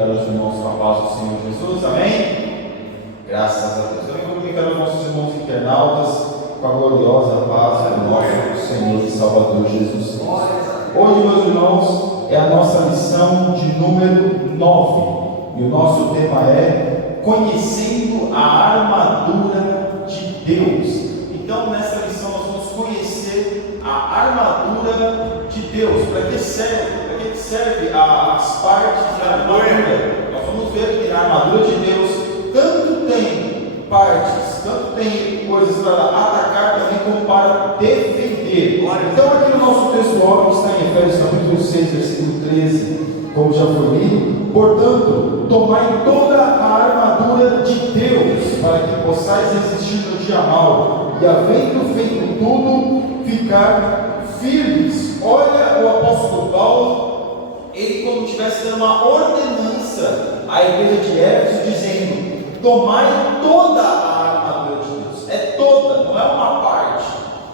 cumprimentar os irmãos com a paz do Senhor Jesus, amém? Graças a Deus. Também cumprimentar os nossos irmãos internautas com a gloriosa paz do nosso Senhor e Salvador Jesus Cristo. Hoje, meus irmãos, é a nossa lição de número 9 e o nosso tema é Conhecendo a Armadura de Deus. Então, nessa lição, nós vamos conhecer a armadura de Deus. Para que serve? Serve as partes da armadura. Nós vamos ver que na armadura de Deus tanto tem partes, tanto tem coisas para atacar também como para defender. Então aqui no nosso texto que está em Efésios capítulo 6, versículo 13, como já foi lido: portanto, tomai toda a armadura de Deus, para que possais resistir no dia mau, e havendo feito tudo, ficar firmes. Olha o apóstolo Paulo, ele como estivesse dando uma ordenança à igreja de Éfeso, dizendo: tomai toda a armadura de Deus. É toda, não é uma parte,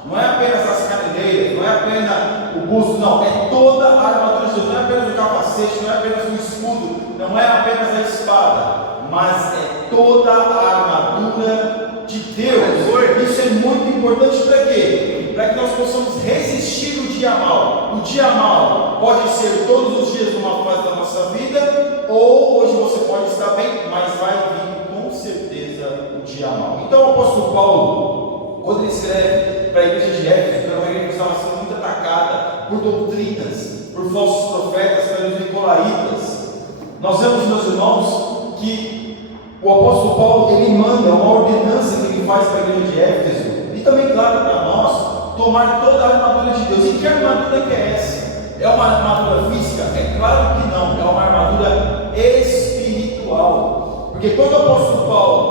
não é apenas as canideiras, não é apenas o busto, não, é toda a armadura de Deus. Não é apenas o capacete, não é apenas o escudo, não é apenas a espada, mas é toda a armadura de Deus. Isso é muito importante para quê? Para que nós possamos resistir o dia mau. O dia mau pode ser todos os dias numa fase da nossa vida, ou hoje você pode estar bem, mas vai vir com certeza o dia mau. Então o apóstolo Paulo, quando ele escreve para a igreja de Éfeso, que era uma igreja que estava sendo muito atacada por doutrinas, por falsos profetas, pelos nicolaítas, nós vemos, meus irmãos, que o apóstolo Paulo, ele manda uma ordenança que ele faz para a igreja de Éfeso, e também, claro, para nós, tomar toda a armadura de Deus. E que armadura que é essa? É uma armadura física? É claro que não, é uma armadura espiritual. Porque quando o apóstolo Paulo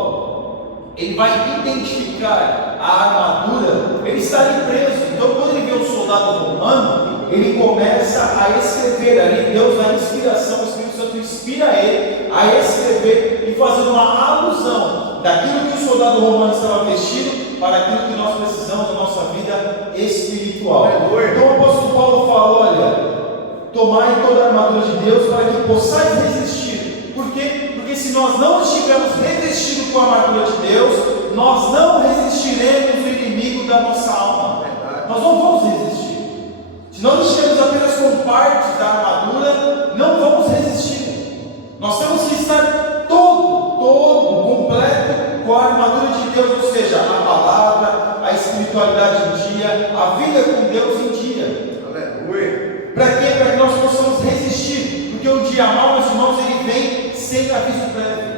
ele vai identificar a armadura, ele está ali preso. Então quando ele vê um soldado romano, ele começa a escrever ali. Deus dá inspiração, o Espírito Santo inspira ele a escrever e fazer uma alusão daquilo que o soldado romano estava vestido para aquilo que nós precisamos na nossa vida espiritual. Então o apóstolo Paulo fala: olha, tomai toda a armadura de Deus para que possais resistir. Por quê? Porque se nós não estivermos revestidos com a armadura de Deus, nós não resistiremos o inimigo da nossa alma. Nós não vamos resistir. Se nós estivermos apenas com parte da armadura, não vamos resistir. Nós temos que estar todo completo com a armadura de Deus, ou seja, a palavra, a espiritualidade em dia, a vida com Deus em dia. Aleluia. Para quê? Para que nós possamos resistir, porque o dia mau, meus irmãos, ele vem sem aviso prévio.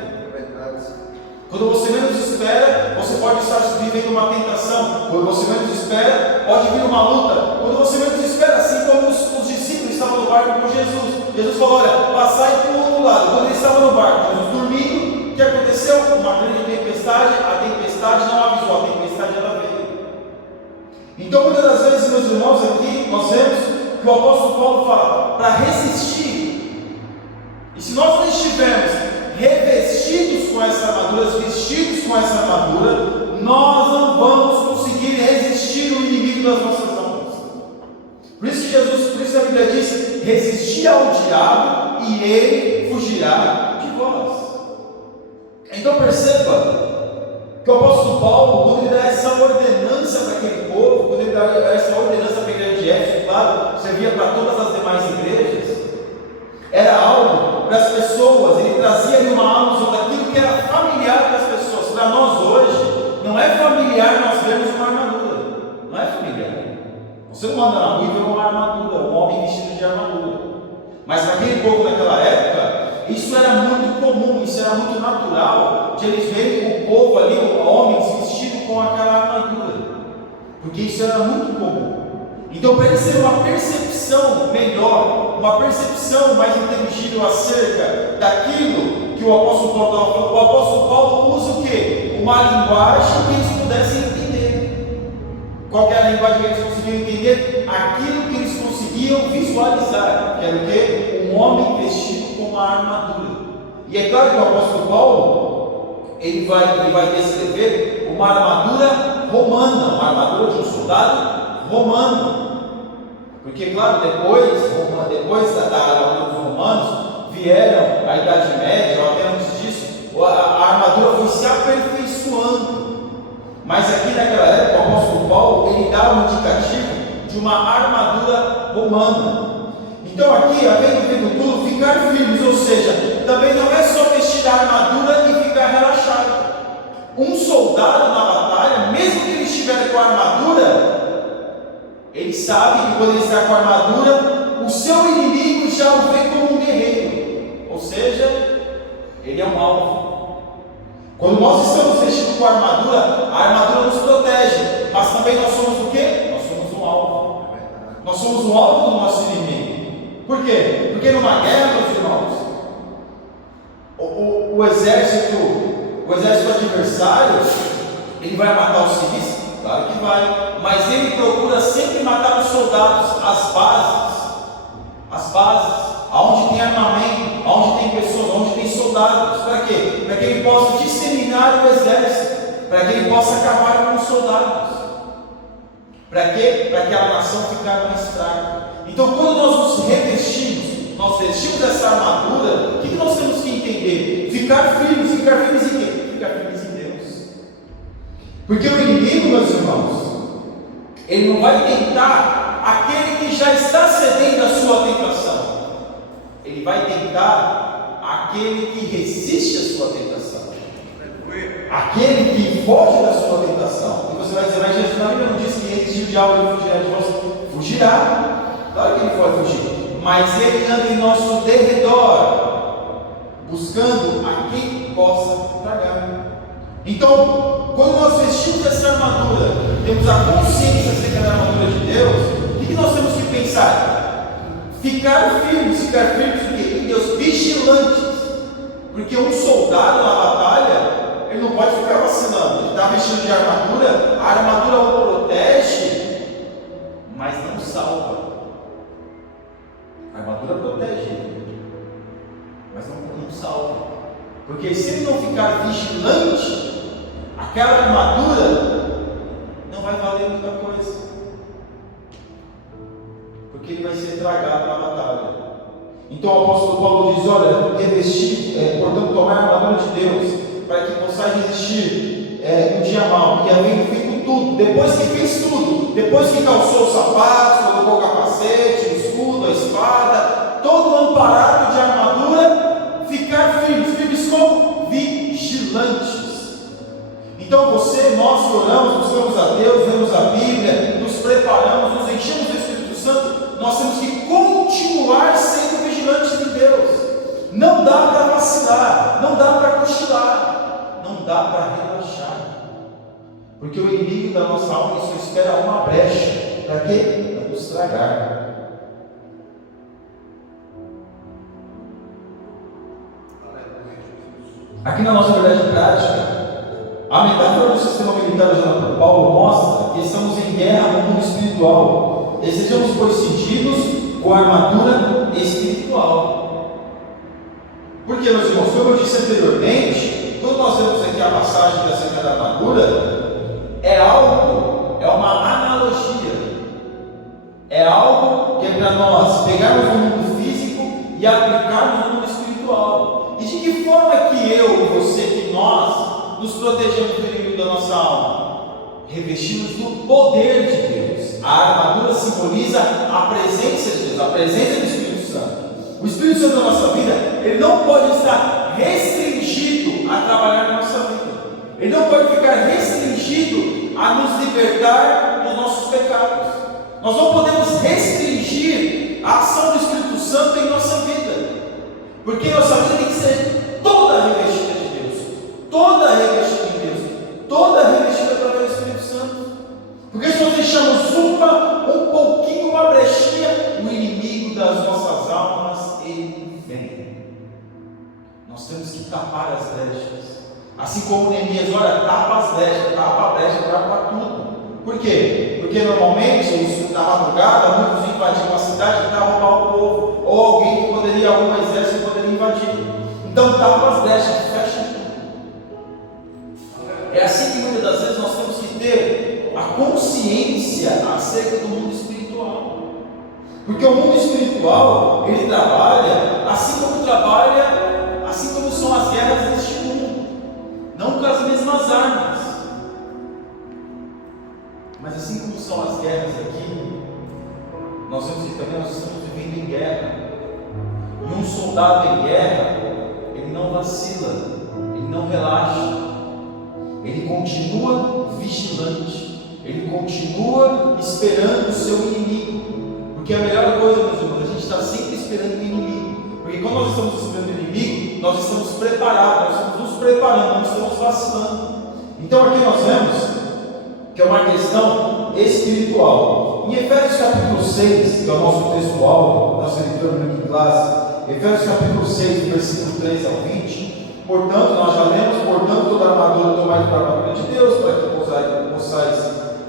Quando você menos espera, você pode estar vivendo uma tentação. Quando você menos espera, pode vir uma luta. Quando você menos espera, assim como os discípulos estavam no barco com Jesus. Jesus falou: olha, passai para o outro lado. Quando ele estava no barco, Jesus dormindo, o que aconteceu? Uma grande tempestade. A tempestade não avisou, a tempestade ela veio. Então muitas das vezes, meus irmãos, aqui nós vemos que o apóstolo Paulo fala para resistir. E se nós não estivermos revestidos com essa armadura, vestidos com essa armadura, nós não vamos conseguir resistir o inimigo das nossas almas. Por isso que a Bíblia diz: resistir ao diabo e ele fugirá de vós. Então perceba que o apóstolo Paulo, quando ele dá essa ordenança para aquele povo, quando ele dá essa ordenança para a igreja de Éfeso, claro, servia para todas as demais igrejas, era algo para as pessoas, ele trazia ali uma alusão daquilo que era familiar para as pessoas. Para nós hoje, não é familiar nós vermos uma armadura, não é familiar. Você não anda na rua e vê uma armadura, um homem vestido de armadura. Mas para aquele povo daquela época, isso era muito comum, isso era muito natural, de eles verem o povo ali, homens vestidos com aquela armadura, porque isso era muito comum. Então, para eles ter uma percepção melhor, uma percepção mais inteligível acerca daquilo que o apóstolo Paulo estava falando, o apóstolo Paulo usa o quê? Uma linguagem que eles pudessem entender. Qual que era a linguagem que eles conseguiam entender? Aquilo que eles conseguiam visualizar, que era o quê? Um homem vestido com uma armadura. E é claro que o apóstolo Paulo, ele vai descrever uma armadura romana, uma armadura de um soldado romano. Porque, claro, depois da armadura dos romanos, vieram a Idade Média, ou até antes disso, a armadura foi se aperfeiçoando. Mas aqui naquela época, o apóstolo Paulo, ele dá um indicativo de uma armadura romana. Então aqui, havendo tudo, ficar firmes, ou seja, também não é só vestir a armadura e ficar relaxado. Um soldado na batalha, mesmo que ele estiver com a armadura, ele sabe que quando ele está com a armadura, o seu inimigo já o vê como um guerreiro, ou seja, ele é um alvo. Quando nós estamos vestidos com a armadura nos protege, mas também nós somos o quê? Nós somos um alvo. Nós somos um alvo do nosso inimigo. Por quê? Porque numa guerra, meus irmãos, o exército adversário, ele vai matar os civis? Claro que vai, mas ele procura sempre matar os soldados, as bases, aonde tem armamento, aonde tem pessoas, aonde tem soldados. Para quê? Para que ele possa disseminar o exército, para que ele possa acabar com os soldados. Para quê? Para que a nação ficar mais fraca. Então, quando nós nos revestimos, nós vestimos essa armadura, o que nós temos que entender? Ficar firmes em quê? Ficar firmes em Deus. Porque o inimigo, meus irmãos, ele não vai tentar aquele que já está cedendo à sua tentação. Ele vai tentar aquele que resiste à sua tentação, aquele que foge da sua tentação. E você vai dizer, mas Jesus não disse que resistir o diabo ele fugirá de nós. Fugirá, claro que ele pode fugir, mas ele anda em nosso derredor, buscando a quem possa tragar. Então, quando nós vestimos essa armadura, temos a consciência acerca da armadura de Deus, o que nós temos que pensar? Ficar firmes em Deus, vigilantes, porque um soldado na batalha, ele não pode ficar vacilando, ele está vestido de armadura, a armadura o protege, mas não salva. A armadura protege ele, mas não salva, porque se ele não ficar vigilante, aquela armadura não vai valer muita coisa, porque ele vai ser tragado na batalha. Então o apóstolo Paulo diz, olha, revestir, portanto tomar a armadura de Deus, para que possais resistir no dia mau, e havendo feito tudo, depois que fez tudo, depois que calçou os sapatos, colocou o capacete, o escudo, a espada, todo amparado de armadura, ficar firmes como? Vigilantes. Então nós que oramos, buscamos a Deus, lemos a Bíblia, nos preparamos, nos enchemos do Espírito Santo, nós temos que continuar sendo vigilantes de Deus. Não dá para vacilar, não dá para cochilar, não dá para relaxar, porque o inimigo da nossa alma só espera uma brecha. Para quê? Para nos tragar. Aqui na nossa verdade prática, a metáfora do sistema militar usada por Paulo mostra que estamos em guerra no mundo espiritual. Desejamos, pois, cingidos com a armadura espiritual. Porque, meus irmãos, como eu disse anteriormente, quando nós vemos aqui a passagem acerca da armadura, é uma analogia, é algo que é para nós pegarmos no mundo físico e aplicarmos no mundo espiritual. E de que forma que eu e você, que nós, nos protegemos do inimigo da nossa alma? Revestidos do poder de Deus. A armadura simboliza a presença de Deus, a presença do Espírito Santo. O Espírito Santo da nossa vida, ele não pode estar restringido a trabalhar na nossa vida. Ele não pode ficar restringido a nos libertar dos nossos pecados. Nós não podemos restringir a ação do Espírito Santo em nossa vida, porque nossa vida tem que ser toda revestida de Deus, toda revestida em Deus, toda revestida através do Espírito Santo. Porque se nós deixamos um pouquinho, uma brechinha, o inimigo das nossas almas, ele vem. Nós temos que tapar as brechas, assim como Neemias, olha, tapa as brechas, tapa a brecha, tapa tudo. Por quê? Porque normalmente, na madrugada, muitos invadiam a cidade para roubar o povo, ou alguém que poderia, algum exército poderia invadir. Então tapa as brechas, fecha tudo. É assim que muitas das vezes nós temos que ter a consciência acerca do mundo espiritual. Porque o mundo espiritual, ele trabalha, assim como são as guerras deste mundo, não com as mesmas armas, mas assim como são as guerras aqui, nós vemos que também nós estamos vivendo em guerra, e um soldado em guerra, ele não vacila, ele não relaxa, ele continua vigilante, ele continua esperando o seu inimigo, porque a melhor coisa, meus irmãos, a gente está sempre esperando o inimigo, porque quando nós estamos esperando o inimigo, nós estamos preparados, nós estamos nos preparando, não estamos vacilando. Então aqui nós vemos que é uma questão espiritual. Em Efésios capítulo 6, que é o nosso textual, nossa leitura aqui em classe, Efésios capítulo 6, versículo 3 ao 20, portanto, nós já lemos, portanto, toda a armadura tomai para a armadura de Deus, para que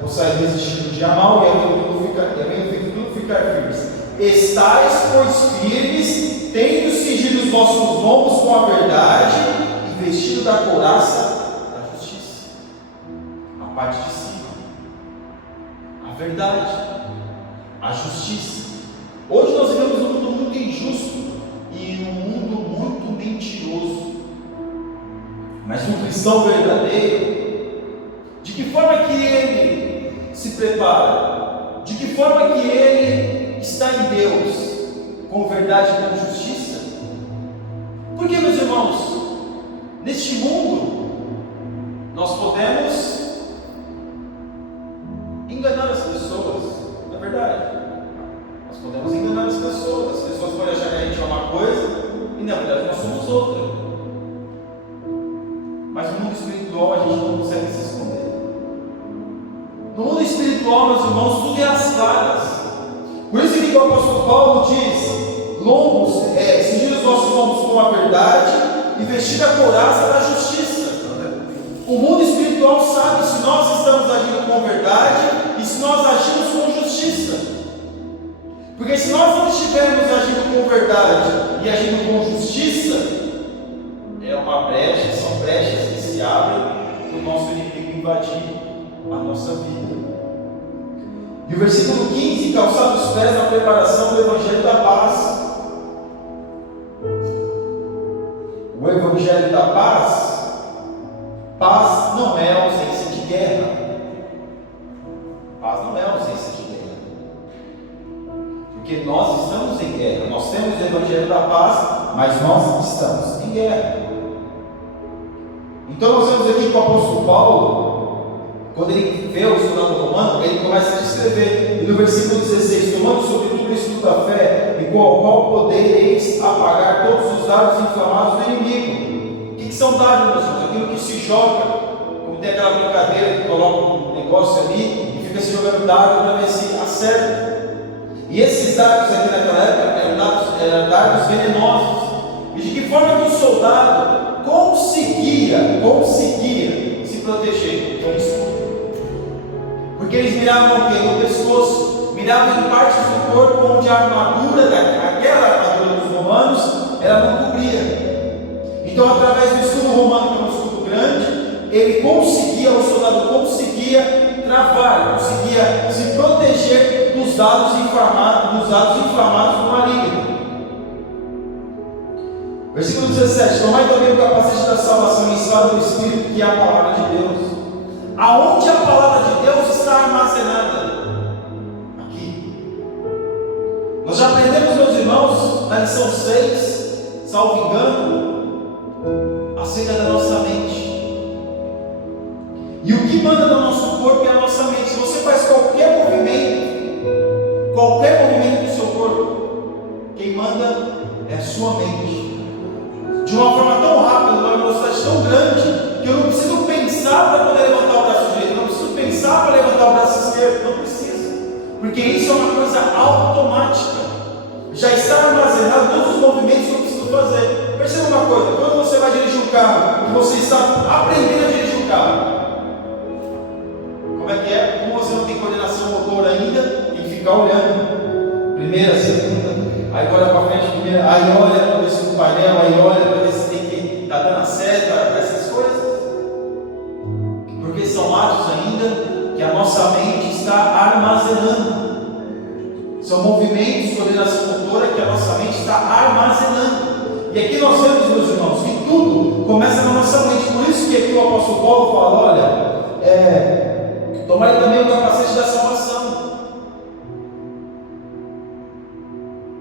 possais resistir no dia mal, e havendo tudo ficar firmes. Estais, pois, firmes, tendo cingido os vossos lombos com a verdade, e vestido da couraça da justiça. A parte de cima, a verdade, a justiça. Hoje nós vivemos num mundo muito injusto e num mundo muito mentiroso. Mas um cristão verdadeiro, de que forma que ele se prepara? De que forma que ele está em Deus? Com verdade e com justiça? Porque, meus irmãos, neste mundo nós podemos enganar as pessoas, não é verdade? Nós podemos enganar as pessoas podem achar que a gente é uma coisa e na verdade nós somos outra. Mas no mundo espiritual a gente não consegue se esconder. No mundo espiritual, meus irmãos, tudo é às claras. Por isso que o apóstolo Paulo diz: lombos, cingir os vossos lombos com a verdade e vestir a couraça da justiça. O mundo espiritual sabe se nós estamos agindo com verdade e se nós agimos com justiça. Porque se nós não estivermos agindo com verdade e agindo com justiça, é uma brecha, são brechas que se abrem para o nosso inimigo invadir a nossa vida. E o versículo 15: calçados os pés na preparação do Evangelho da Paz. O Evangelho da Paz, paz não é ausência de guerra. Paz não é ausência de guerra. Porque nós estamos em guerra. Nós temos o Evangelho da Paz, mas nós estamos em guerra. Então nós vemos aqui que o apóstolo Paulo, quando ele vê o soldado romano, ele começa a descrever, e no versículo 16: tomando sobretudo o escudo da fé, e com o qual podereis apagar todos os dardos inflamados do inimigo. O que são dardos, meus irmãos? Aquilo que se joga, como tem aquela brincadeira que coloca um negócio ali e fica se jogando dardo para ver se acerta. E esses dardos aqui naquela época eram dardos venenosos. E de que forma que o soldado conseguia se proteger? Com escudo. Porque eles miravam o quê? No pescoço, miravam em partes do corpo onde a armadura, aquela armadura dos romanos, ela não cobria. Então, através do escudo romano, que é um escudo grande, o soldado conseguia travar, conseguia se proteger dos dados inflamados do maligno. Versículo 17: tomai também o capacete da salvação e espada do Espírito, que é a palavra de Deus. Aonde a palavra de Deus está armazenada? Aqui. Nós já aprendemos, meus irmãos, na lição 6, salvo engano, acerca da nossa mente. E o que manda no nosso corpo é a nossa mente. Se você faz qualquer movimento do seu corpo, quem manda é a sua mente. De uma forma tão rápida, numa velocidade tão grande, que eu não preciso pensar para poder levantar o braço direito, não preciso pensar para levantar o braço esquerdo, não preciso, porque isso é uma coisa automática, já está armazenado todos os movimentos que eu preciso fazer. Perceba uma coisa: quando você vai dirigir um carro e você está aprendendo a dirigir um carro, como é que é? Como você não tem coordenação motor ainda, tem que ficar olhando, primeira, segunda, aí olha para frente, primeira, aí olha para ver se o painel, aí olha para ver se tem que estar dando a seta, essas coisas, porque são atos ainda que a nossa mente está armazenando, são movimentos armazenando. E aqui nós vemos, meus irmãos, que tudo começa na nossa mente. Por isso que aqui o apóstolo Paulo fala, olha, tomai também o capacete da salvação.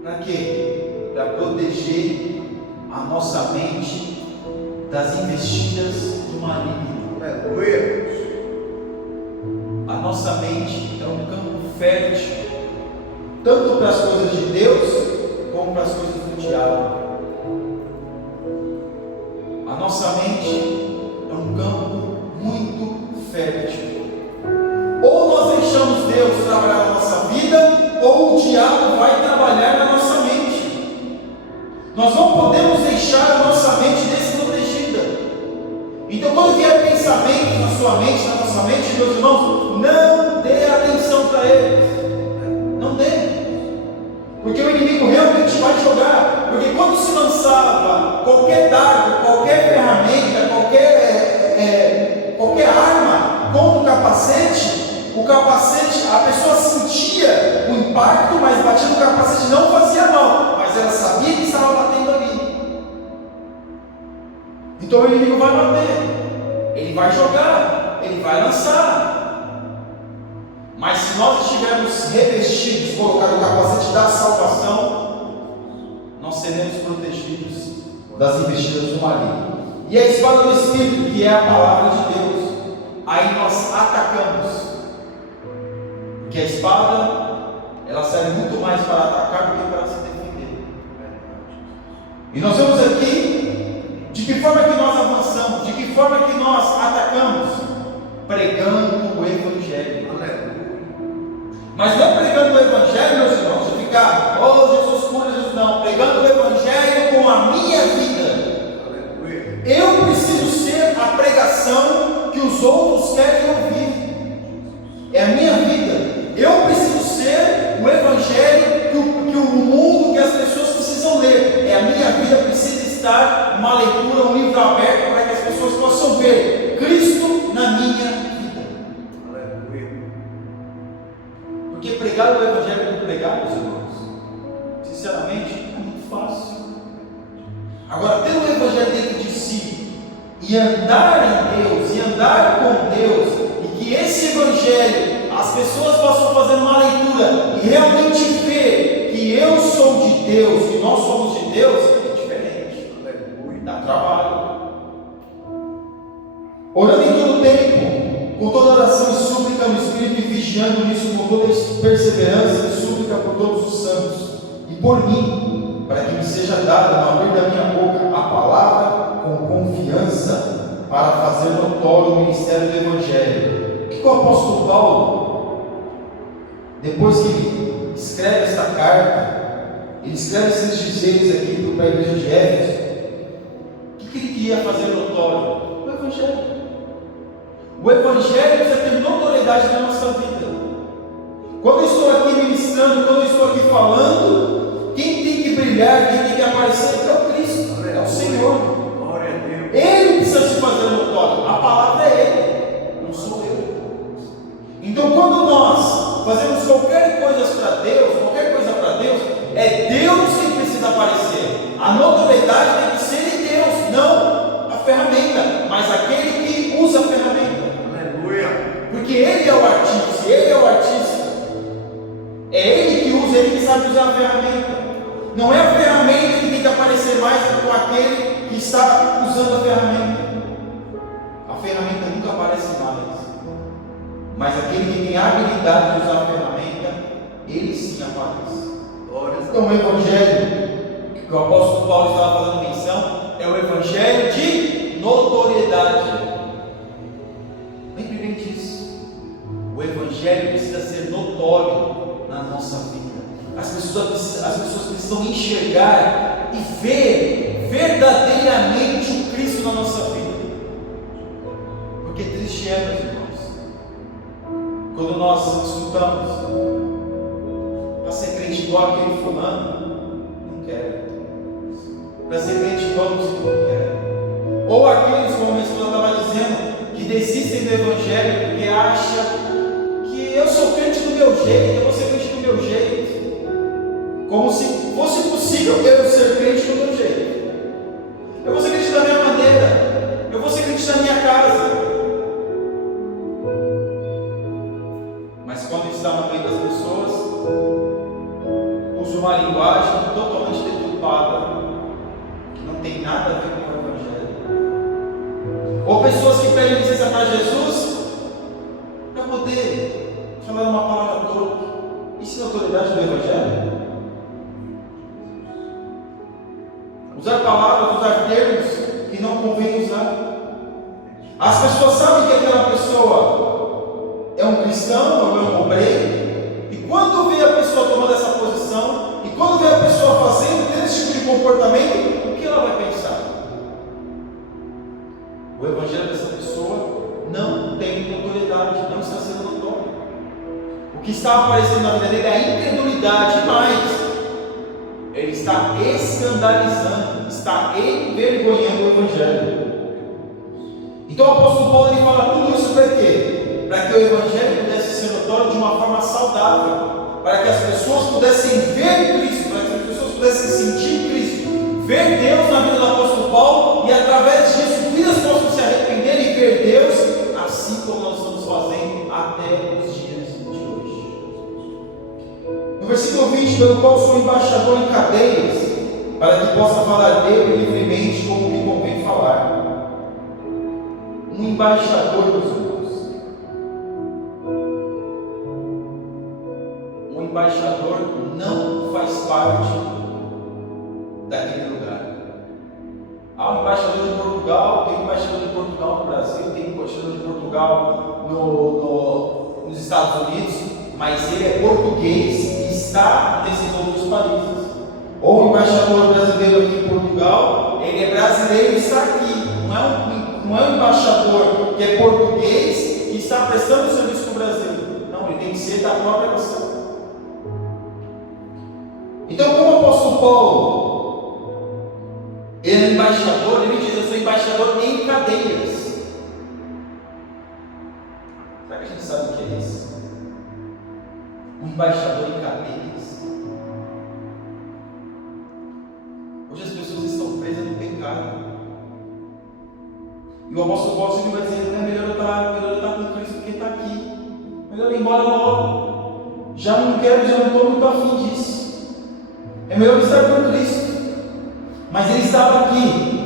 Para quê? Para proteger a nossa mente das investidas do maligno. Aleluia! A nossa mente é um campo fértil, tanto para as coisas de Deus, como para as coisas do diabo. A nossa mente é um campo muito fértil. Ou nós deixamos Deus trabalhar na nossa vida, ou o diabo vai trabalhar na nossa mente. Nós não podemos deixar a nossa mente desprotegida. Então, quando vier pensamento na sua mente, na nossa mente, meus irmãos, não dê atenção para eles. Não dê. Porque o inimigo realmente vai jogar. Porque quando se lançava qualquer dardo, qualquer ferramenta, qualquer arma contra o capacete, a pessoa sentia o impacto, mas batia no capacete, não fazia mal, mas ela sabia que estava batendo ali. Então o inimigo vai bater, ele vai jogar, ele vai lançar. Mas se nós estivermos revestidos, colocar o capacete da salvação, nós seremos protegidos das investidas do maligno. E a espada do Espírito, que é a palavra de Deus, aí nós atacamos. Porque a espada, ela serve muito mais para atacar do que para se defender. E nós vemos aqui de que forma que nós avançamos, de que forma que nós atacamos, pregando o Evangelho. Mas não é pregando o Evangelho, meus irmãos, de ficar, oh Jesus cura, Jesus não, pregando o Evangelho com a minha vida. Eu preciso ser a pregação que os outros querem ouvir. É a minha vida. Eu preciso ser o Evangelho que o mundo, que as pessoas precisam ler. É a minha vida, precisa estar uma leitura, um livro aberto para que as pessoas possam ver Cristo na minha vida. Porque pregar o Evangelho como pregar, meus irmãos, sinceramente, é muito fácil. Agora, ter o Evangelho dentro de si e andar em Deus, e andar com Deus, e que esse Evangelho, as pessoas possam fazer uma leitura e realmente ver que eu sou de Deus, que nós somos de Deus, é diferente. Dá trabalho. Orando em todo tempo, com toda oração e súplica no Espírito, e vigiando nisso com toda perseverança e súplica por todos os santos, e por mim, para que me seja dado no abrir da minha boca a palavra com confiança, para fazer notório o ministério do Evangelho. O que o apóstolo Paulo, depois que ele escreve esta carta, ele escreve esses dizeres aqui para a igreja de Éfeso, o que ele queria fazer notório? O Evangelho. O Evangelho precisa ter notoriedade na nossa vida. Quando eu estou aqui ministrando, quando eu estou aqui falando, quem tem que brilhar, quem tem que aparecer é o Cristo, é o Senhor. Ele precisa se fazer notório. A palavra é Ele, não sou eu. Então, quando nós fazemos qualquer coisa para Deus, é Deus quem precisa aparecer. A notoriedade tem que ser de Deus, não a ferramenta, mas aquele que usa a ferramenta. Aleluia. Porque Ele é o artista, Ele é o artista. É Ele que usa, Ele que sabe usar a ferramenta. Não é a ferramenta que tem que aparecer mais do que aquele que está usando a ferramenta. A ferramenta nunca aparece mais. Mas aquele que tem a habilidade de usar a ferramenta, ele sim aparece. Então o Evangelho que o apóstolo Paulo estava fazendo menção é o Evangelho de notoriedade. Lembre bem disso. O Evangelho precisa ser notório na nossa vida. As pessoas precisam enxergar e ver verdadeiramente o Cristo na nossa vida. Porque triste é, meus irmãos, quando nós escutamos para ser crente igual aquele fulano, não quero. Para ser crente igual não quero. Ou aqueles, como a esposa estava dizendo, que desistem do Evangelho porque acham que eu sou crente do meu jeito, eu vou ser crente do meu jeito. Como se fosse possível eu ser crente linguagem totalmente deturpada, que não tem nada a ver com o Evangelho. Ou pessoas que pedem licença para Jesus para poder falar uma palavra torta. Isso é autoridade do Evangelho? Usar palavras, usar termos que não convém usar. As pessoas sabem que aquela pessoa é um cristão ou é um obreiro, e quando vê a pessoa tomando essa posição, e quando vê a pessoa fazendo esse tipo de comportamento, o que ela vai pensar? O Evangelho dessa pessoa não tem notoriedade, não está sendo notório. O que está aparecendo na vida dele é a incredulidade, mas ele está escandalizando, está envergonhando o Evangelho. Então o apóstolo Paulo ele fala tudo isso para quê? Para que o Evangelho pudesse ser notório de uma forma saudável, para que as pessoas pudessem ver Cristo, para que as pessoas pudessem sentir Cristo, ver Deus na vida do apóstolo Paulo, e através disso vidas possam se arrepender e ver Deus, assim como nós estamos fazendo até os dias de hoje. No versículo 20, pelo qual sou embaixador em cadeias, para que possa falar dele livremente como me convém falar. Um embaixador, meus irmãos. Um embaixador não faz parte daquele lugar. Há um embaixador de Portugal, tem um embaixador de Portugal no Brasil, tem um embaixador de Portugal nos Estados Unidos, mas ele é português e está nesses outros países. Ou o embaixador brasileiro aqui em Portugal, ele é brasileiro e está aqui. Não é um embaixador que é português que está prestando serviço para o Brasil. Não, ele tem que ser da própria nação. Então, como o apóstolo Paulo, ele é embaixador, ele diz: eu sou embaixador em cadeias. Será que a gente sabe o que é isso? Um embaixador em cadeias. Hoje as pessoas estão presas no pecado. E o apóstolo Paulo sempre vai dizer: é melhor eu estar com Cristo do que estar aqui. Melhor ir embora logo. Já não estou muito afim disso. É melhor estar com Cristo. Mas ele estava aqui,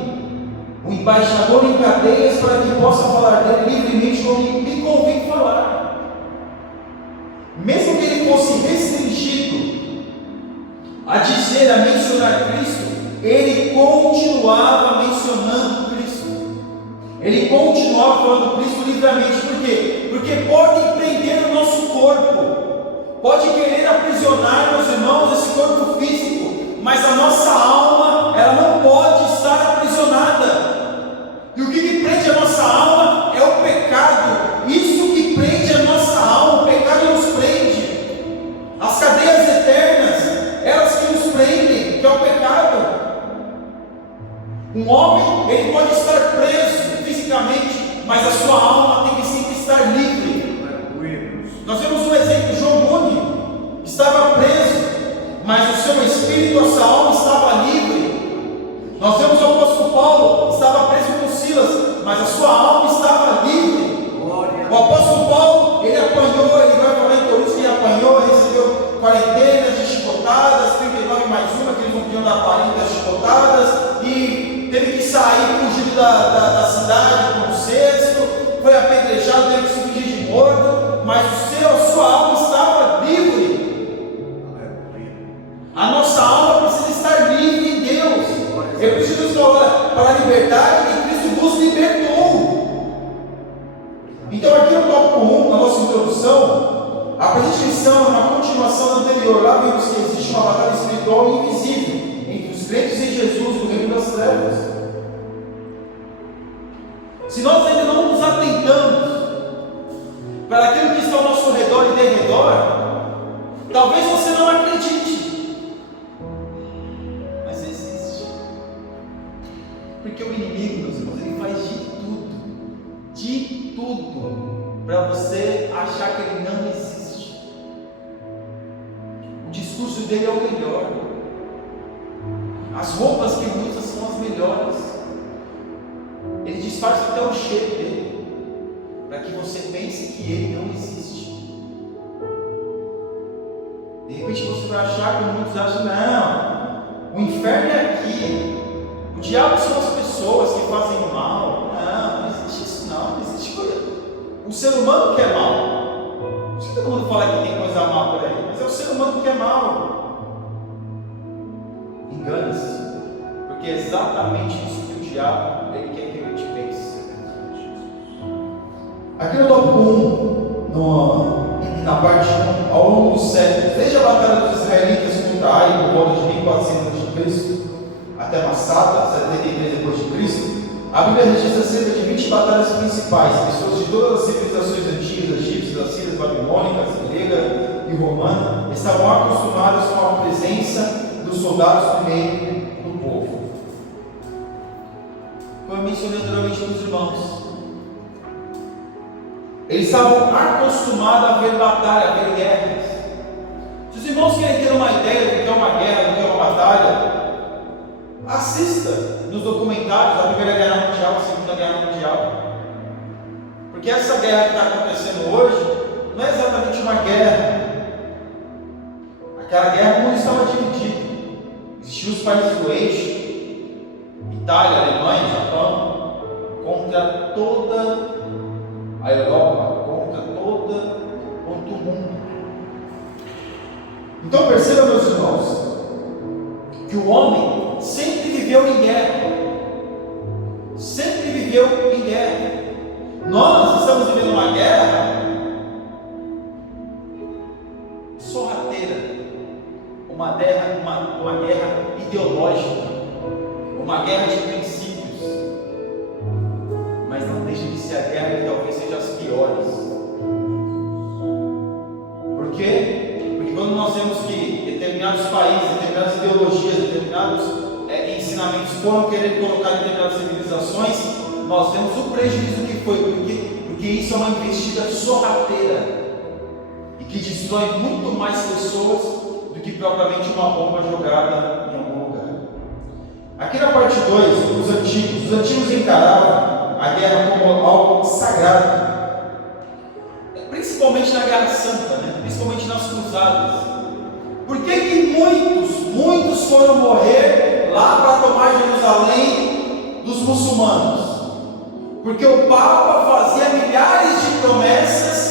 o embaixador em cadeias, para que possa falar dele livremente como lhe convém falar. Mesmo que ele fosse restringido a dizer, a mencionar Cristo, ele continuava mencionando Cristo. Ele continuava falando Cristo livremente. Por quê? Porque pode prender o nosso corpo, pode querer aprisionar, meus irmãos, esse corpo físico, mas a nossa alma, ela não pode estar aprisionada. E o que prende a nossa alma é o pecado. Isso que prende a nossa alma, o pecado nos prende. As cadeias eternas, elas que nos prendem, que é o pecado. Um homem, ele pode estar preso fisicamente, mas a sua alma tem que sempre estar livre. Nós vemos um exemplo: João Muni estava preso, mas o seu espírito, a sua alma estava livre. Nós vemos o apóstolo Paulo, estava preso com Silas, mas a sua alma estava livre. O apóstolo Paulo, ele apanhou, ele vai falar em Coríntios que ele apanhou, recebeu quarentenas de chicotadas, 39 mais uma, que eles não podiam dar 40 chicotadas, e teve que sair fugido da cidade com um cesto, foi apedrejado, teve que se fingir de morto, mas a sua alma estava livre. A nossa alma precisa estar livre em Deus. Eu preciso falar para a liberdade que Cristo nos libertou. Então, aqui no tópico 1, na nossa introdução, a presente lição é uma continuação anterior. Lá vemos que existe uma batalha espiritual invisível entre os crentes em Jesus no reino das trevas. Se nós ainda não nos atentamos para aquilo que está ao nosso redor e derredor, talvez você não acredite, mas existe. Porque o inimigo, meus irmãos, ele faz de tudo, para você achar que ele não existe. O discurso dele é o melhor, as roupas que ele usa são as melhores, ele disfarça até o cheiro dele, para que você pense que ele não existe. De repente você vai achar, como muitos acham, não, diabo são as pessoas que fazem o mal. Não existe isso não, não existe coisa. O ser humano que é mal. Não sei se todo mundo fala que tem coisa mal por aí, mas é o ser humano que é mal. Engana-se, porque é exatamente isso que o diabo ele quer que a gente pense. Aqui no tópico 1, na parte 1, ao longo dos séculos, desde a batalha dos israelitas contra Ai, por volta de 1400 a.C., até Massada, 73 depois de Cristo, a Bíblia registra cerca de 20 batalhas principais. Pessoas de todas as civilizações antigas, egípcias, assírias, babilônicas, grega e romana, estavam acostumadas com a presença dos soldados no meio do povo. Como eu mencionei anteriormente para os irmãos, eles estavam acostumados a ver batalha, a ver guerras. Se os irmãos querem ter uma ideia do que é uma guerra, do que é uma batalha, assista nos documentários da Primeira Guerra Mundial, da Segunda Guerra Mundial. Porque essa guerra que está acontecendo hoje não é exatamente uma guerra. Aquela guerra, o mundo estava dividido. Existiam os países do eixo, Itália, Alemanha, Japão, contra toda a Europa, contra o mundo. Então perceba, meus irmãos, que o homem sempre viveu em guerra. Sempre viveu em guerra. Nós estamos vivendo uma guerra sorrateira, uma guerra ideológica, uma guerra de princípios, mas não deixa de ser a guerra que talvez seja as piores. Por quê? Porque quando nós vemos que determinados países, determinadas ideologias, determinados ensinamentos foram querer colocar em determinadas civilizações, nós vemos o prejuízo que foi, porque isso é uma investida sorrateira e que destrói muito mais pessoas do que propriamente uma bomba jogada em algum lugar. Aqui na parte 2, os antigos encaravam a guerra como algo sagrado, principalmente na Guerra Santa, principalmente nas cruzadas. Por que muitos foram morrer lá para tomar Jerusalém dos muçulmanos? Porque o Papa fazia milhares de promessas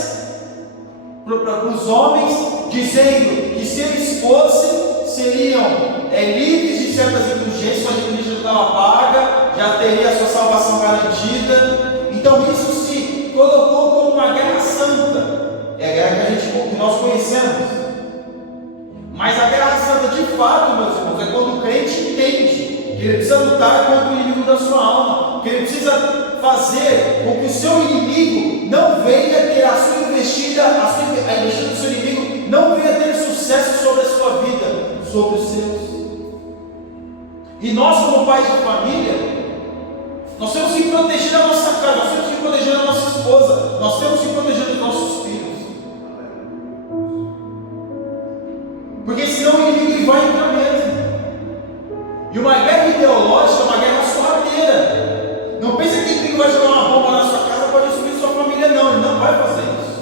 para os homens, dizendo que se eles fossem, seriam livres de certas indulgências, sua indulgência estava paga, já teria a sua salvação garantida. Então isso se colocou como uma guerra santa, é a guerra que nós conhecemos. Mas a guerra santa de fato, meus irmãos, é quando o crente entende que ele precisa lutar contra o inimigo da sua alma, que ele precisa fazer com que o seu inimigo não venha ter a sua investida, a investida do seu inimigo não venha ter sucesso sobre a sua vida, sobre os seus. E nós, como pais de família, nós temos que proteger a nossa casa, nós temos que proteger a nossa esposa, nós temos que proteger os nossos filhos. Porque senão o inimigo vai entrar mesmo. E uma guerra ideológica é uma guerra sorrateira. Não pense que o inimigo vai jogar uma bomba na sua casa para destruir sua família, não. Ele não vai fazer isso.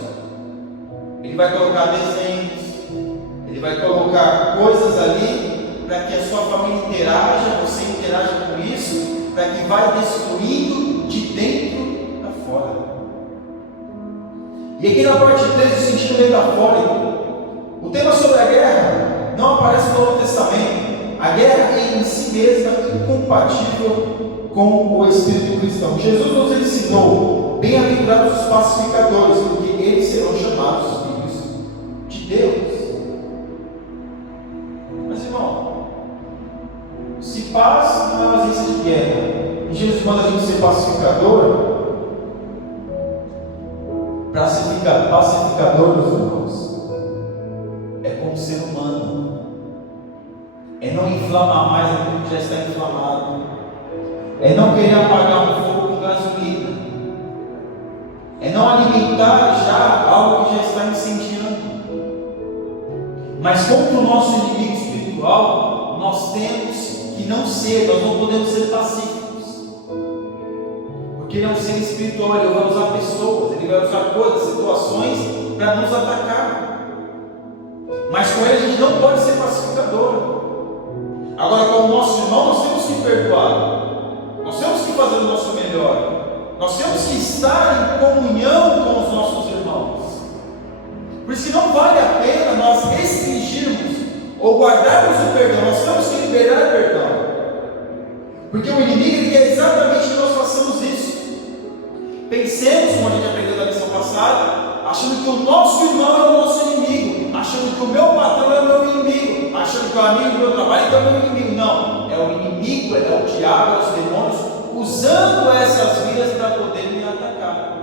Ele vai colocar desenhos, ele vai colocar coisas ali para que a sua família interaja, você interaja com isso, para que vai destruindo de dentro para fora. E aqui na parte 3, o sentido metafórico, o tema sobre a guerra não aparece no Novo Testamento. A guerra é em si mesma incompatível com o espírito cristão. Jesus nos ensinou: bem-aventurados os pacificadores, porque eles serão chamados filhos de Deus. Mas, irmão, se paz não é uma ausência de guerra, e Jesus manda a gente ser pacificador, pacificador, meus irmãos, é como ser humano, é não inflamar mais aquilo que já está inflamado, é não querer apagar um fogo com gasolina, é não alimentar já algo que já está incendiando. Mas contra o nosso inimigo espiritual, nós temos que não ser, nós não podemos ser pacíficos, porque ele é um ser espiritual, ele vai usar pessoas, ele vai usar coisas, situações para nos atacar. Mas com ele a gente não pode ser pacificador. Agora, com o nosso irmão, nós temos que perdoar. que fazer o nosso melhor. Nós temos que estar em comunhão com os nossos irmãos. Por isso que não vale a pena nós restringirmos ou guardarmos o perdão. Nós temos que liberar perdão. Porque o inimigo ele quer exatamente que nós façamos isso. Pensemos, como a gente aprendeu na lição passada, achando que o nosso irmão é o nosso inimigo, achando que o meu patrão é o meu inimigo, achando que o amigo do meu trabalho é o meu inimigo. Não, é o inimigo, é o diabo, é os demônios, usando essas vidas para poder me atacar.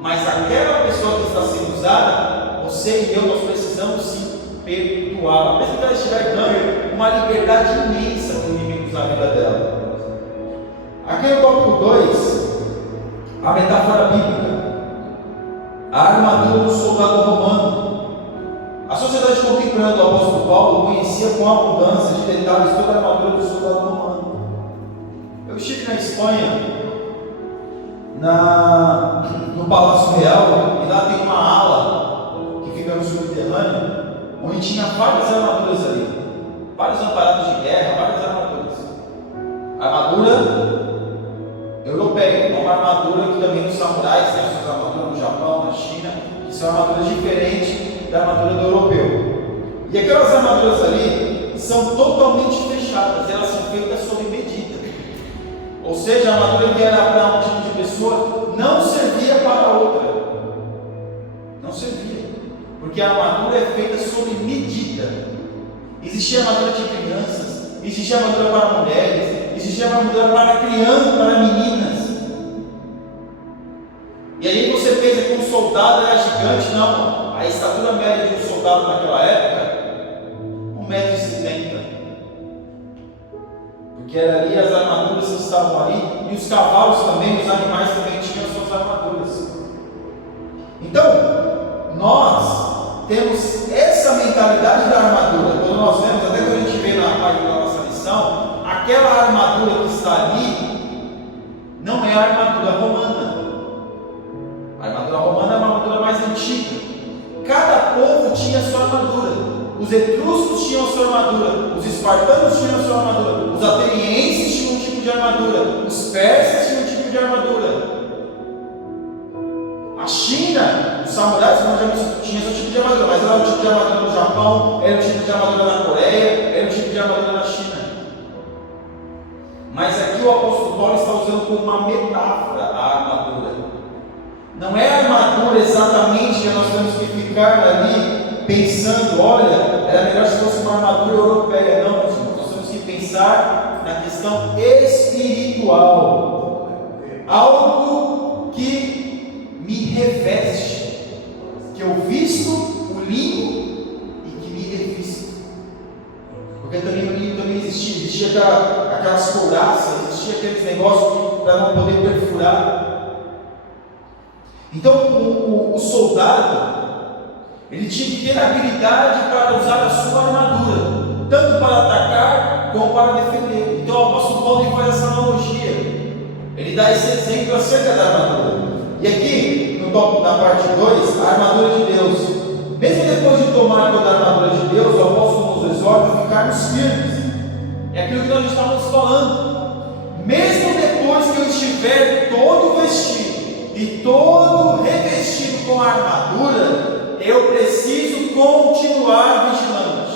Mas aquela pessoa que está sendo usada, você e eu, nós precisamos sim perdoá-la, mesmo que ela estiver dando uma liberdade imensa para o inimigo usar a vida dela. Aqui no tópico 2, a metáfora bíblica, a armadura do soldado romano. A sociedade contemporânea do apóstolo Paulo conhecia com abundância de detalhes toda a armadura do soldado romano. Eu estive na Espanha, no Palácio Real, e lá tem uma ala que fica no subterrâneo, onde tinha várias armaduras ali, vários amparados de guerra, várias armaduras. Armadura europeia, não uma armadura que também os samurais têm as suas armaduras no Japão, na China, que são armaduras diferentes da armadura do europeu. E aquelas armaduras ali são totalmente fechadas, elas são feitas sob medida. Ou seja, a armadura que era para um tipo de pessoa não servia para outra. Não servia. Porque a armadura é feita sob medida. Existia armadura de crianças, existia armadura para mulheres, existia armadura para crianças, para meninas. E aí você pensa que um soldado era gigante. Não, a estatura média de um soldado naquela época, 1,70 m. Porque era ali as armaduras que estavam ali, e os cavalos também, os animais também tinham suas armaduras. Então, nós temos essa mentalidade da armadura. Quando nós vemos, até quando a gente vê na página da nossa lição, aquela armadura que está ali não é a armadura romana. A armadura romana é uma armadura mais antiga. Cada povo tinha sua armadura. Os etruscos tinham sua armadura, os espartanos tinham sua armadura, os atenienses tinham um tipo de armadura, os persas tinham um tipo de armadura. A China, os samurais tinham seu tipo de armadura, mas era um tipo de armadura no Japão, era um tipo de armadura na Coreia, era um tipo de armadura na China. Mas aqui o apóstolo Paulo está usando como uma metáfora a armadura. Não é a armadura exatamente que nós temos que ficar ali pensando, olha, era melhor se fosse uma armadura europeia. Não, nós temos que pensar na questão espiritual. Algo que me reveste, que eu visto o linho e que me revisto. Porque também no linho também existia aquelas couraças, existia aqueles negócios para não poder perfurar. Então o soldado, ele tinha que ter habilidade para usar a sua armadura, tanto para atacar como para defender. Então o apóstolo Paulo faz essa analogia, ele dá esse exemplo acerca da armadura. E aqui, na parte 2, a armadura de Deus. Mesmo depois de tomar toda a armadura de Deus, o apóstolo nos exorta a ficarmos firmes. É aquilo que nós estávamos falando. Mesmo depois que eu estiver todo vestido e todo revestido com a armadura, eu preciso continuar vigilante.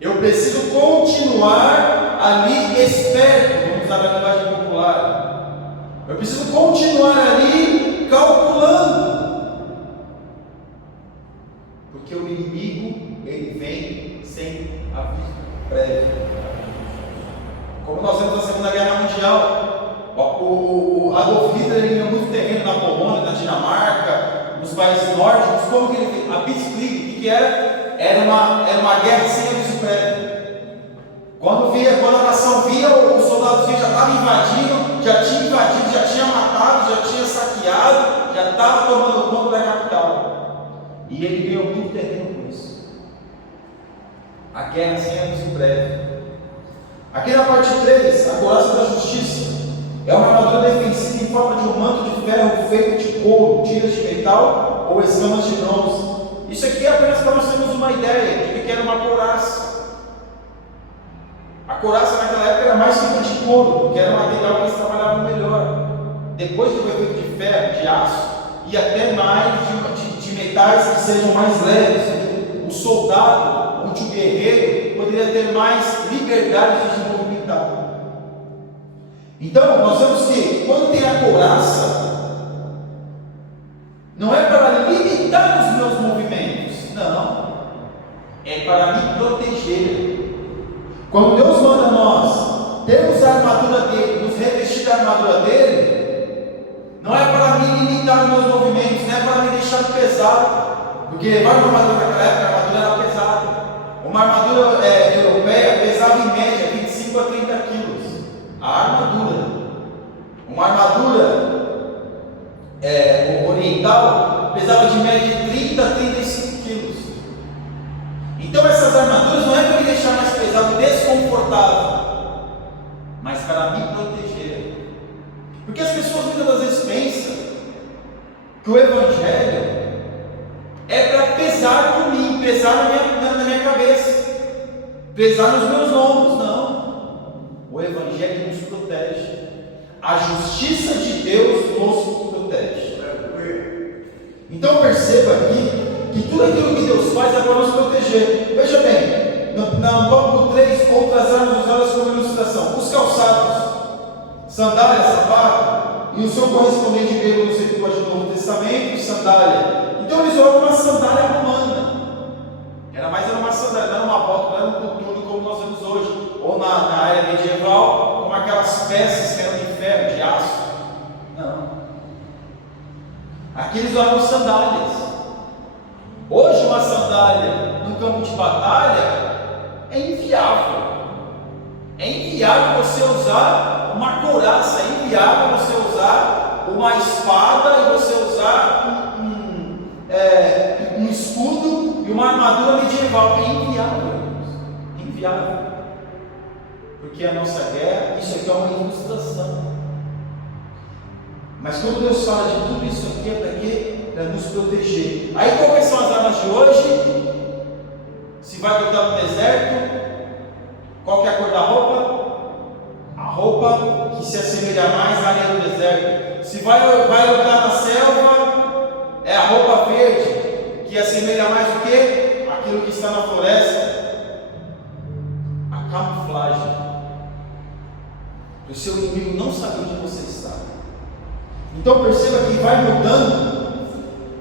Eu preciso continuar ali esperto, vamos usar a linguagem popular. Eu preciso continuar ali calculando. Porque o inimigo, ele vem sem aviso prévio. Como nós vemos na Segunda Guerra Mundial, o Adolf Hitler ganhou muito terreno na Polônia, na Dinamarca, nos países nórdicos. Como que ele fez? A Blitzkrieg, que era uma guerra sem aviso prévio. Quando a nação via, os soldados já estavam invadindo, já tinha matado, já tinha saqueado, já estava tomando conta da capital. E ele ganhou muito terreno com isso. A guerra sem aviso prévio. Aqui na parte 3, a couraça da justiça. É uma armadura defensiva em forma de um manto de ferro feito de couro, tiras de metal ou escamas de bronze. Isso aqui é apenas para nós termos uma ideia de que era uma couraça. A couraça naquela época era mais fibra de couro, que era um material que eles trabalhavam melhor. Depois do efeito de ferro, de aço, e até mais de metais que sejam mais leves. O soldado, onde o guerreiro poderia ter mais liberdade de se movimentar. Então, nós vemos que quando tem a couraça, não é para limitar os meus movimentos, não, é para me proteger. Quando Deus manda nós termos a armadura dele, nos revestir da armadura dele, não é para me limitar os meus movimentos, não é para me deixar pesado, porque levar uma armadura naquela época, a armadura era pesada. Uma armadura europeia pesava em média 25 a 30 quilos. A armadura. Uma armadura oriental pesava de média 30 a 35 quilos. Então essas armaduras não é para me deixar mais pesado e desconfortável, mas para me proteger. Porque as pessoas muitas das vezes pensam que o Evangelho é para pesar por mim, pesar na minha cabeça, pesar nos meus lombos. Não. O Evangelho nos protege. A justiça de Deus nos protege. Então perceba aqui que tudo aquilo que Deus faz é para nos proteger. Veja bem, no tópico 3, outras armas usadas como ilustração: os calçados, sandália, sapato, e o seu correspondente grego no sentido do Novo Testamento, sandália. Então eles usavam uma sandália romana. Era uma sandália, não era uma bota, não era um coturno como nós vemos hoje, ou na era medieval, como aquelas peças que eram de ferro, de aço. Não. Aqui eles usavam sandálias. Hoje uma sandália no campo de batalha é inviável. É inviável você usar uma couraça, é inviável você usar uma espada e você usar um escudo e uma armadura medieval. É inviável. Inviável. Porque a nossa guerra, isso aqui é uma ilustração. Mas quando Deus fala de tudo isso aqui, é para quê? Para nos proteger. Aí quais são as armas de hoje? Se vai lutar no deserto, qual que é a cor da roupa? A roupa que se assemelha mais à areia do deserto. Se vai lutar na selva, é a roupa verde, que assemelha mais o quê? Aquilo que está na floresta. A camuflagem. Para o seu inimigo não saber onde você está. Então perceba que vai mudando,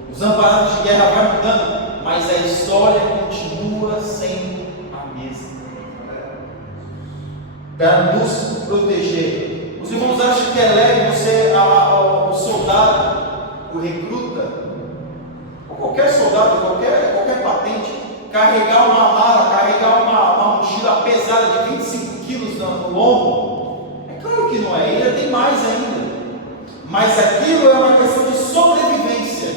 os amparados de guerra vai mudando, mas a história continua sendo a mesma. Para nos proteger. Os irmãos acham que é leve você, o soldado, o recruta, ou qualquer soldado, qualquer patente, carregar uma mala, carregar uma mochila pesada de 25 quilos no lombo? É claro que não é, ainda tem mais ainda. Mas aquilo é uma questão de sobrevivência.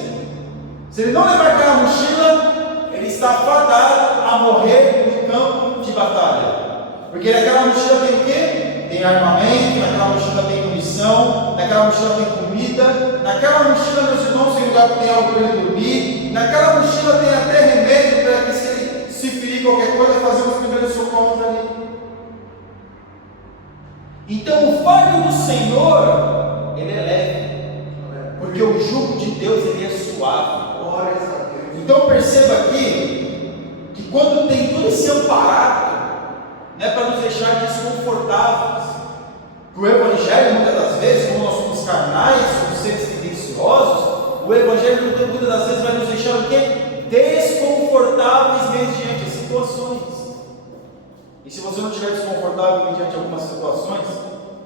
Se ele não levar aquela mochila, ele está fadado a morrer no campo de batalha. Porque naquela mochila tem o quê? Tem armamento, naquela mochila tem munição, naquela mochila tem comida, naquela mochila, meus irmãos, tem lugar que tem algo para ele dormir, naquela mochila tem até remédio para que, se ele se ferir qualquer coisa, fazer os primeiros socorros ali. Então o fardo do Senhor, ele é leve, porque o jugo de Deus, ele é suave. Então perceba aqui que quando tem todo esse amparato, não é para nos deixar desconfortáveis, que o Evangelho, muitas das vezes, como nós somos carnais, somos seres tendenciosos, o Evangelho muitas das vezes vai nos deixar o quê? Desconfortáveis mediante as situações. E se você não estiver desconfortável mediante algumas situações,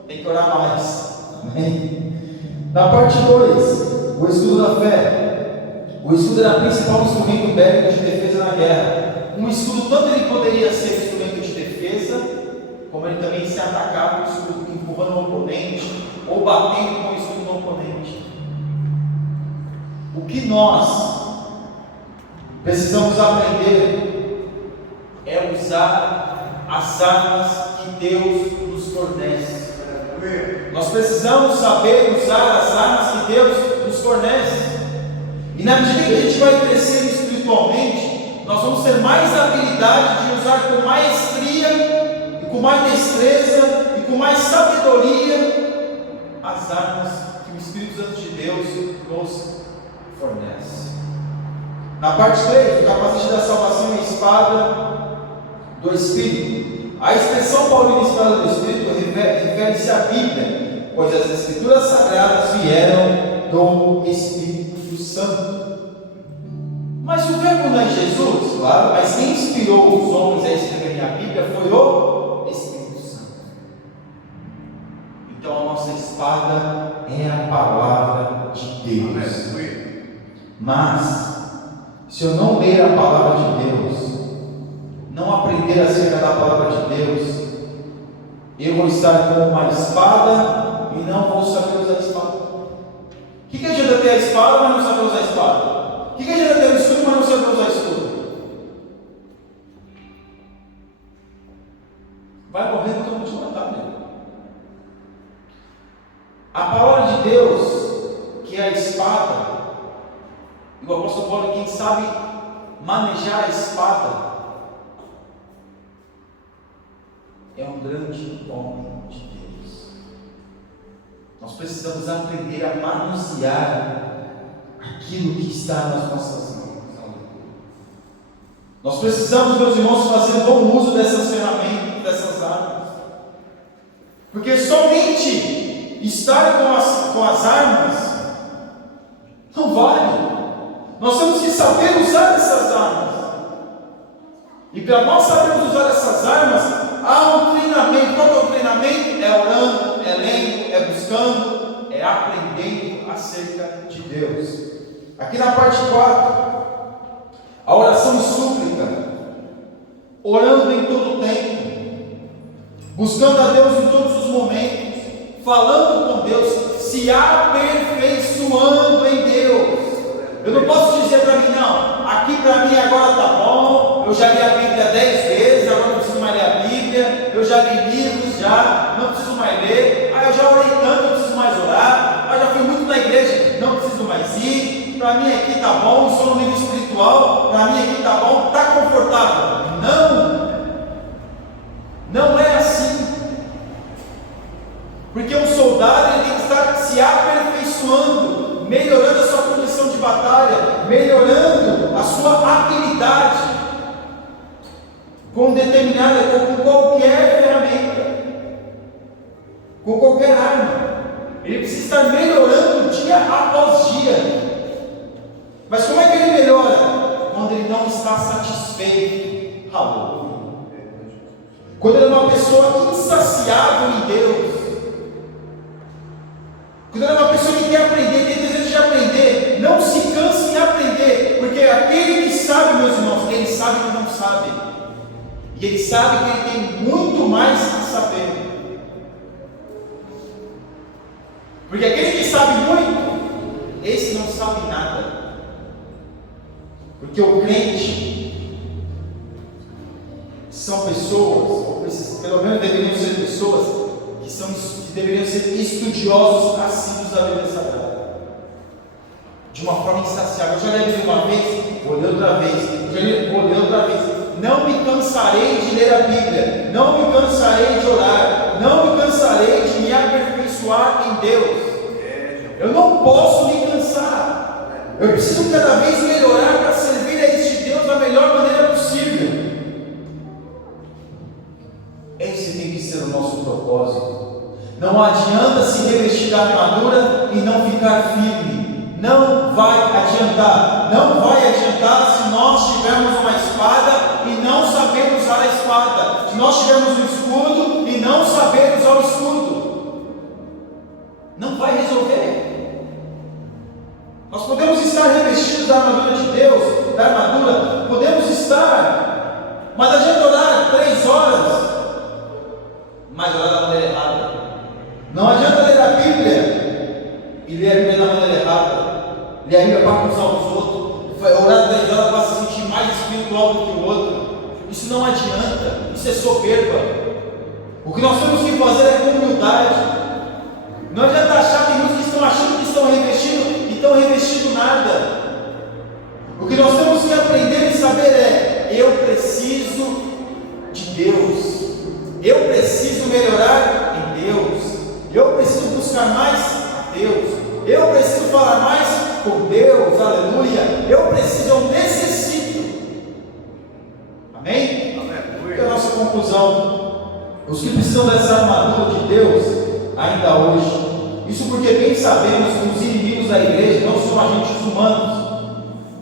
tem que orar mais. Amém? Na parte 2, o escudo da fé. O escudo era o principal instrumento bélico de defesa na guerra. Um escudo, tanto ele poderia ser instrumento de defesa, como ele também se atacava com o escudo, empurrando o oponente, ou batendo com o escudo no oponente. O que nós precisamos aprender é usar as armas que Deus nos fornece. Nós precisamos saber usar as armas que Deus nos fornece. E na medida que a gente vai crescendo espiritualmente, nós vamos ter mais habilidade de usar com maestria, e com mais destreza, e com mais sabedoria as armas que o Espírito Santo de Deus nos fornece. Na parte 3, o capacete da salvação é a espada do Espírito. A expressão paulina espada do Espírito refere-se à Bíblia, pois as Escrituras Sagradas vieram do Espírito Santo. Mas o verbo não é Jesus, claro, mas quem inspirou os homens a escreverem a Bíblia foi o Espírito Santo. Então a nossa espada é a palavra de Deus. Mas, se eu não ler a palavra de Deus, não aprender acerca da palavra de Deus, eu vou estar com uma espada e não vou saber usar a espada. O que adianta ter a espada, mas não saber usar a espada? O que adianta ter o escudo, mas não saber usar o escudo? Vai morrer porque eu vou te matar mesmo. A palavra de Deus, que é a espada, e o apóstolo Paulo, quem sabe manejar a espada, é um grande homem de Deus. Nós precisamos aprender a manusear aquilo que está nas nossas mãos. Nós precisamos, meus irmãos, fazer bom uso dessas ferramentas, dessas armas, porque somente estar com as armas não vale. Nós temos que saber usar essas armas, e para nós sabermos usar essas armas, há um treinamento. Qual é o treinamento? É orando, é lendo, é buscando, é aprendendo acerca de Deus. Aqui na parte 4, a oração e súplica, orando em todo o tempo, buscando a Deus em todos os momentos, falando com Deus, se aperfeiçoando em Deus. Eu não posso dizer para mim, não, aqui para mim agora está bom, eu já li a Bíblia 10 vezes, agora não preciso mais ler a Bíblia, eu já li livros, já não preciso mais ler, eu já orei tanto, não preciso mais orar, eu já fui muito na igreja, não preciso mais ir, para mim aqui está bom, sou no nível espiritual, para mim aqui está bom, está confortável. Não é assim, porque um soldado ele tem que estar se aperfeiçoando, melhorando a sua condição de batalha, melhorando a sua habilidade com qualquer ferramenta, com qualquer arma. Ele precisa estar melhorando dia após dia. Mas como é que ele melhora? Quando ele não está satisfeito. Aleluia. Quando ele é uma pessoa insaciável em Deus. Quando ele é uma pessoa que quer aprender, tem desejo de aprender, não se canse em aprender, porque aquele que sabe, meus irmãos, ele sabe que não sabe, e ele sabe que ele tem muito mais a saber, porque aquele que sabe muito, esse não sabe nada, porque o crente são pessoas, ou pelo menos deveriam ser pessoas, que deveriam ser estudiosos assíduos da Bíblia Sagrada, de uma forma insaciável. Eu já li a Bíblia uma vez, vou ler outra vez, vou ler outra vez. Não me cansarei de ler a Bíblia, não me cansarei de orar, não me cansarei de me aperfeiçoar em Deus. Eu não posso me cansar, eu preciso cada vez melhorar para servir a este Deus da melhor maneira possível. Esse tem que ser o nosso propósito. Não adianta se revestir da armadura e não ficar firme. Não vai adiantar. Não vai adiantar se nós tivermos uma espada e não sabermos usar a espada. Se nós tivermos um escudo e não sabermos usar o escudo. Não vai resolver. Nós podemos estar revestidos da armadura de Deus, da armadura, podemos estar, mas adianta orar 3 horas, mas orar da maneira errada. Não adianta ler a Bíblia e ler a Bíblia da maneira errada, ler a Bíblia para acusar os outros, orar 3 horas para se sentir mais espiritual do que o outro. Isso não adianta, isso é soberba. O que nós temos que fazer é com humildade. Não adianta achar, tem muitos que estão achando que estão revestindo e estão revestindo nada. O que nós temos que aprender e saber é: eu preciso de Deus, eu preciso melhorar em eu preciso buscar mais a Deus, eu preciso falar mais com Deus, aleluia, eu necessito. Amém? Porque a nossa conclusão, os que precisam dessa armadura de Deus, ainda hoje, isso porque bem sabemos que os inimigos da igreja não são agentes humanos,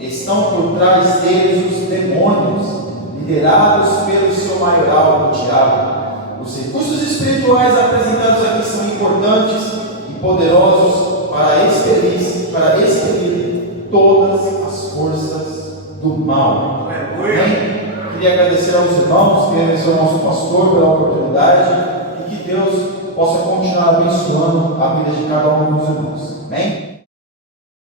estão por trás deles os demônios, liderados pelo seu maioral, o diabo. Os recursos espirituais apresentados aqui são importantes e poderosos para expelir todas as forças do mal. Amém? Queria agradecer aos irmãos, queria agradecer ao nosso pastor pela oportunidade e que Deus possa continuar abençoando a vida de cada um dos irmãos. Amém?